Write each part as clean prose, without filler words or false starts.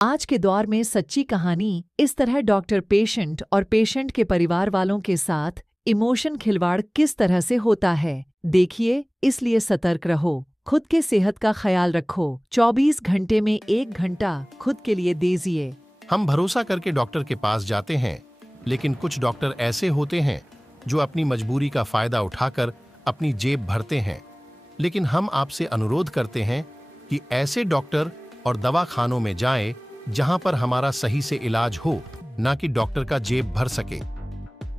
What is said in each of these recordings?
आज के दौर में सच्ची कहानी इस तरह डॉक्टर पेशेंट और पेशेंट के परिवार वालों के साथ इमोशन खिलवाड़ किस तरह से होता है, देखिए। इसलिए सतर्क रहो, खुद के सेहत का ख्याल रखो। 24 घंटे में 1 घंटा खुद के लिए दीजिए। हम भरोसा करके डॉक्टर के पास जाते हैं, लेकिन कुछ डॉक्टर ऐसे होते हैं जो अपनी मजबूरी का फायदा उठाकर अपनी जेब भरते हैं। लेकिन हम आपसे अनुरोध करते हैं कि ऐसे डॉक्टर और दवाखानों में जाएं जहां पर हमारा सही से इलाज हो, ना कि डॉक्टर का जेब भर सके।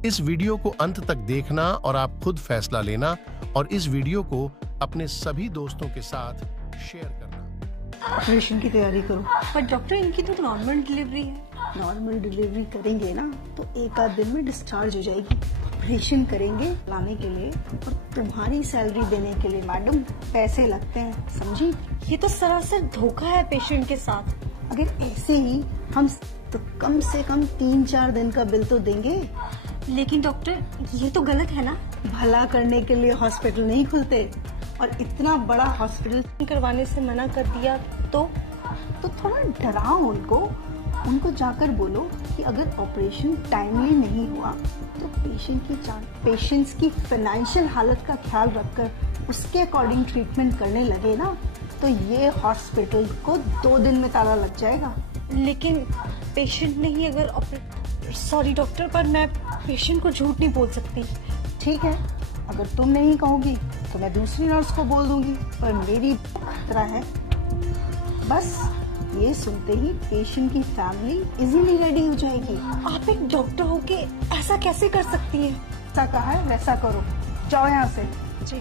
इस वीडियो को अंत तक देखना और आप खुद फैसला लेना, और इस वीडियो को अपने सभी दोस्तों के साथ शेयर करना। ऑपरेशन की तैयारी करो। पर डॉक्टर, इनकी तो नॉर्मल डिलीवरी है। नॉर्मल डिलीवरी करेंगे ना तो 1 आध दिन में डिस्चार्ज हो जाएगी। ऑपरेशन करेंगे लाने के लिए और तुम्हारी सैलरी देने के लिए मैडम पैसे लगते हैं, समझी? ये तो सरासर धोखा है पेशेंट के साथ। अगर ऐसे ही हम तो कम से कम 3-4 दिन का बिल तो देंगे। लेकिन डॉक्टर, ये तो गलत है ना। भला करने के लिए हॉस्पिटल नहीं खुलते, और इतना बड़ा हॉस्पिटल करवाने से मना कर दिया तो थोड़ा डराओ उनको जाकर बोलो कि अगर ऑपरेशन टाइमली नहीं हुआ तो पेशेंट्स की फाइनेंशियल हालत का ख्याल रखकर उसके अकॉर्डिंग ट्रीटमेंट करने लगे ना, तो ये हॉस्पिटल को 2 दिन में ताला लग जाएगा। लेकिन पेशेंट ने ही अगर सॉरी डॉक्टर, पर मैं पेशेंट को झूठ नहीं बोल सकती। ठीक है, अगर तुम नहीं कहोगी तो मैं दूसरी नर्स को बोल दूंगी, पर मेरी खतरा है। बस ये सुनते ही पेशेंट की फैमिली इजीली रेडी हो जाएगी। आप एक डॉक्टर होके ऐसा कैसे कर सकती हैं? ऐसा कहा है वैसा करो, जाओ यहाँ से। जी।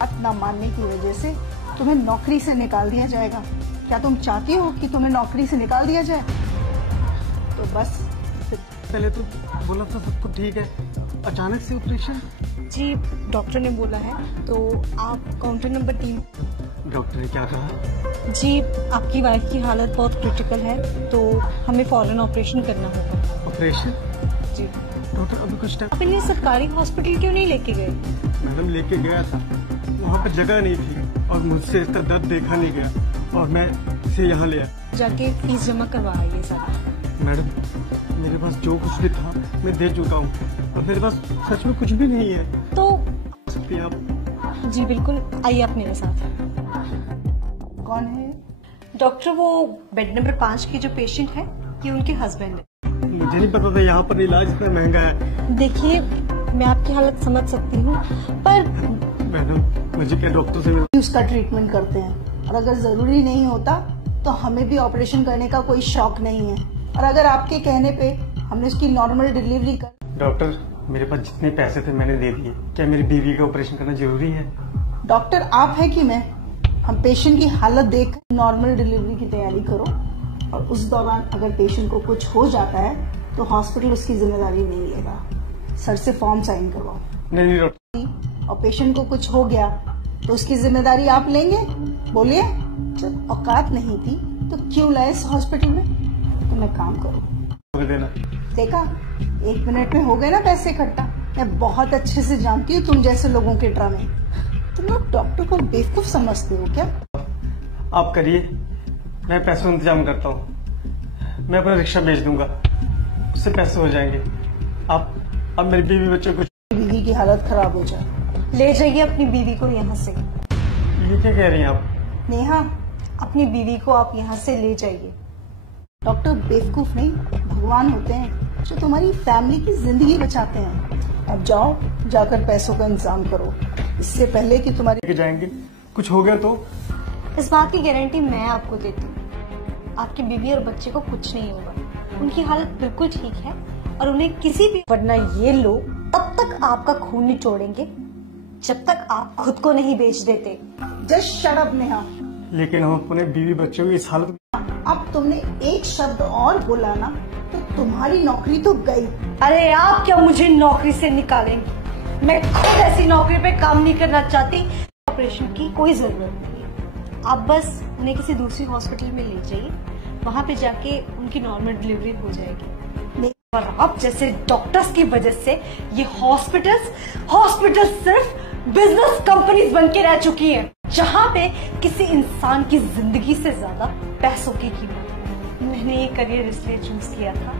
बात न मानने की वजह से तुम्हें नौकरी से निकाल दिया जाएगा। क्या तुम चाहती हो कि तुम्हें नौकरी से निकाल दिया जाए? तो बस पहले तो बोला था सब कुछ ठीक है, अचानक से ऑपरेशन। जी, डॉक्टर ने बोला है तो आप काउंटर नंबर 3। डॉक्टर ने क्या कहा? जी, आपकी वाइफ की हालत बहुत क्रिटिकल है, तो हमें फौरन ऑपरेशन करना होगा। ऑपरेशन? जी डॉक्टर, अभी कुछ टाइम। आप इन्हें सरकारी हॉस्पिटल क्यों नहीं लेके गए? मैडम, लेके गया था, वहाँ पर जगह नहीं थी और मुझसे इसका दर्द देखा नहीं गया, और मैं इसे यहाँ ले आया। जाके फीस जमा करवाइए सारा। मैडम, मेरे पास जो कुछ भी था मैं दे चुका हूँ, और मेरे पास सच में कुछ भी नहीं है। तो आप? जी बिल्कुल, आइए आप मेरे साथ। कौन है? डॉक्टर, वो बेड नंबर 5 की जो पेशेंट है, ये उनके हस्बैंड है। मुझे नहीं पता था यहाँ पर इलाज इतना महंगा है। देखिए, मैं आपकी हालत समझ सकती हूँ, पर मैडम, मुझे क्या डॉक्टर से उसका ट्रीटमेंट करते हैं, और अगर जरूरी नहीं होता तो हमें भी ऑपरेशन करने का कोई शौक नहीं है। और अगर आपके कहने पे हमने उसकी नॉर्मल डिलीवरी कर। डॉक्टर, मेरे पास जितने पैसे थे मैंने दे दिए। क्या मेरी बीवी का ऑपरेशन करना जरूरी है? डॉक्टर आप है कि मैं? हम पेशेंट की हालत देख नॉर्मल डिलीवरी की तैयारी करो, और उस दौरान अगर पेशेंट को कुछ हो जाता है तो हॉस्पिटल उसकी जिम्मेदारी नहीं लेगा। सर से फॉर्म साइन करवाओ। नहीं डॉक्टर। और पेशेंट को कुछ हो गया तो उसकी जिम्मेदारी आप लेंगे? बोलिए। जब औकात नहीं थी तो क्यों लाए इस हॉस्पिटल में? तो मैं काम करूँ। देना। देखा, 1 मिनट में हो गए ना पैसे इकट्ठा। मैं बहुत अच्छे से जानती हूँ तुम जैसे लोगों के ड्रामे। तुम लोग डॉक्टर को बेवकूफ समझते हो क्या? आप करिए, मैं पैसों इंतजाम करता हूँ। मैं अपना रिक्शा भेज दूंगा, उससे पैसे हो जाएंगे। आप मेरी बीवी बच्चों को। बीवी की हालत खराब हो जाए, ले जाइए अपनी बीवी को यहाँ से। ये क्या कह रही हैं आप? नेहा, अपनी बीवी को आप यहाँ से ले जाइए। डॉक्टर बेवकूफ नहीं, भगवान होते हैं जो तुम्हारी फैमिली की जिंदगी बचाते हैं। अब जाओ, जाकर पैसों का इंतजाम करो, इससे पहले कि तुम्हारी जाएंगे कुछ हो गया तो। इस बात की गारंटी मैं आपको देती हूँ, आपकी बीवी और बच्चे को कुछ नहीं होगा। उनकी हालत बिल्कुल ठीक है, और उन्हें किसी भी, वरना ये लोग तब तक आपका खून निचोड़ेंगे जब तक आप खुद को नहीं बेच देते। Just shut up Neha. लेकिन हम अपने बीवी बच्चों की इस हालत। अब तुमने एक शब्द और बोला ना तो तुम्हारी नौकरी तो गई। अरे आप क्या मुझे नौकरी से निकालेंगे? मैं खुद ऐसी नौकरी पे काम नहीं करना चाहती। ऑपरेशन की कोई जरूरत नहीं है, आप बस उन्हें किसी दूसरी हॉस्पिटल में ले जाइए, वहाँ पे जाके उनकी नॉर्मल डिलीवरी हो जाएगी। और आप जैसे डॉक्टर्स की वजह से ये हॉस्पिटल्स सिर्फ बिजनेस कंपनीज बन के रह चुकी हैं। जहाँ पे किसी इंसान की जिंदगी से ज्यादा पैसों की कीमत है। मैंने ये करियर इसलिए चूज किया था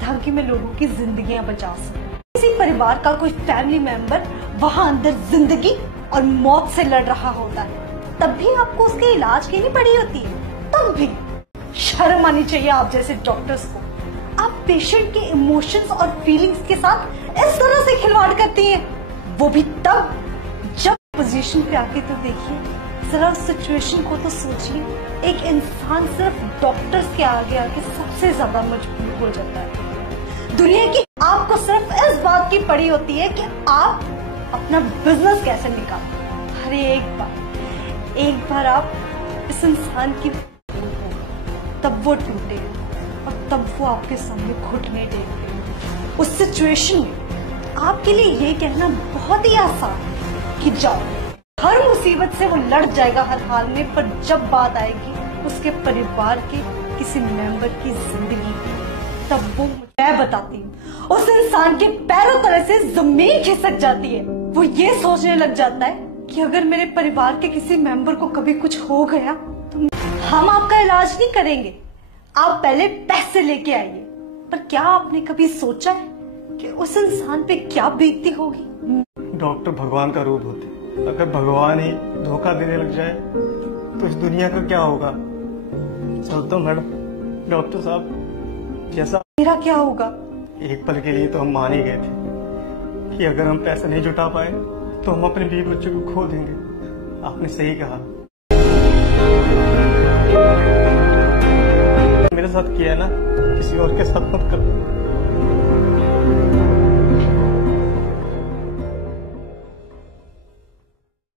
ताकि मैं लोगों की जिंदगियां बचा सकूं। किसी परिवार का कोई फैमिली मेंबर वहां अंदर जिंदगी और मौत से लड़ रहा होता है, तब भी आपको उसके इलाज की नहीं पड़ी होती है। तब भी शर्म आनी चाहिए आप जैसे डॉक्टर्स को। आप पेशेंट के इमोशंस और फीलिंग्स के साथ इस तरह से खिलवाड़ करती हैं, वो भी तब जब पोजीशन पे आके। तो देखिए जरा उस सिचुएशन को तो सोचिए, एक इंसान सिर्फ डॉक्टर्स के आगे आके सबसे ज्यादा मजबूर हो जाता है। दुनिया की आपको सिर्फ इस बात की पड़ी होती है कि आप अपना बिजनेस कैसे निकालें। अरे एक बार आप इस इंसान की तब वो टूटे और तब वो आपके सामने घुटने टेके। उस सिचुएशन में आपके लिए ये कहना बहुत ही आसान है कि जाओ, हर मुसीबत से वो लड़ जाएगा हर हाल में, पर जब बात आएगी उसके परिवार के किसी मेंबर की जिंदगी की, तब वो मैं बताती हूँ उस इंसान के पैरों तले से जमीन खिसक जाती है। वो ये सोचने लग जाता है कि अगर मेरे परिवार के किसी मेंबर को कभी कुछ हो गया तो हम आपका इलाज नहीं करेंगे, आप पहले पैसे लेके आइए। पर क्या आपने कभी सोचा है कि उस इंसान पे क्या बीतती होगी? डॉक्टर भगवान का रूप होते, अगर भगवान ही धोखा देने लग जाए तो इस दुनिया का क्या होगा? चलता हूँ मैडम। डॉक्टर साहब जैसा मेरा क्या होगा? एक पल के लिए तो हम मान ही गए थे कि अगर हम पैसे नहीं जुटा पाए तो हम अपने बीवी बच्चों को खो देंगे। आपने सही कहा, मेरे साथ किया है ना, किसी और के साथ मत कर।